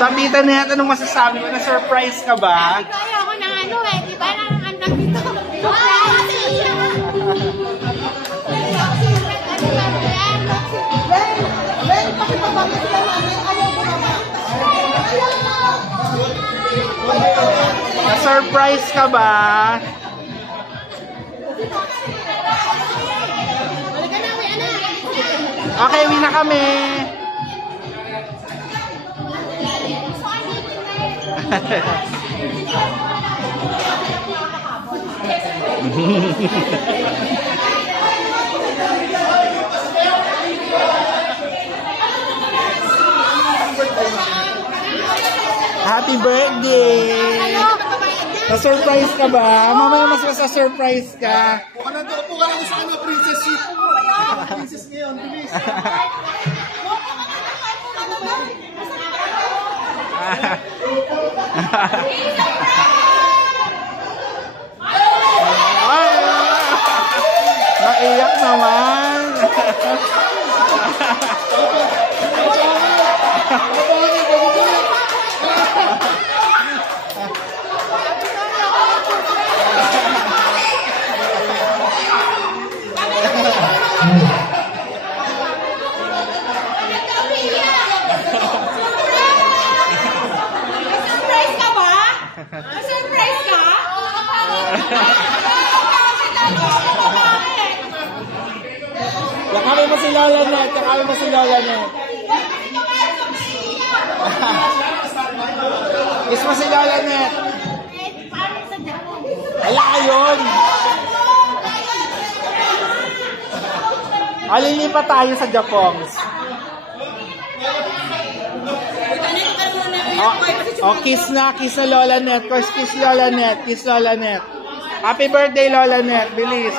Sabitan na yan, anong masasabi mo? Na-surprise ka ba? Kaya ako ng ano eh, di ba? Nangandak dito. Na-surprise ka ba? Okay, uwi na kami. Happy birthday! Na-surprise ka ba? Mamaya mas surprise ka. Upo ka lang sa ano, princess seat. Princess ngayon, bilis. Naiyak naman. Surprise ka ba? Surprise ka? Yakapin mo si Lola Net. Yakapin mo si Lola Net. Kiss mo si Lola Net. Ala yun. Alilipat tayo sa Japongs. Kiss na Lola Net. Kiss Lola Net. Kiss Lola Net. Happy birthday Lola Net. Bilis.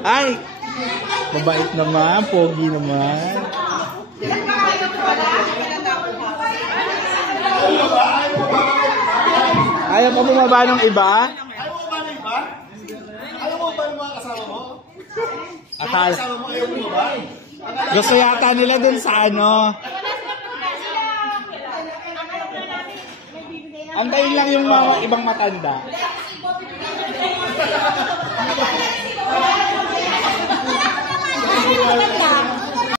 Ay, mabait naman, pogi naman. Ayaw pa bumaba ng iba? Ayaw mo ba ng iba? Ayaw mo ba ng mga kasama mo? Akala. Kasama mo ayaw mo ba? Gusto yata nila dun sa ano. Antayin lang yung mga ibang matanda.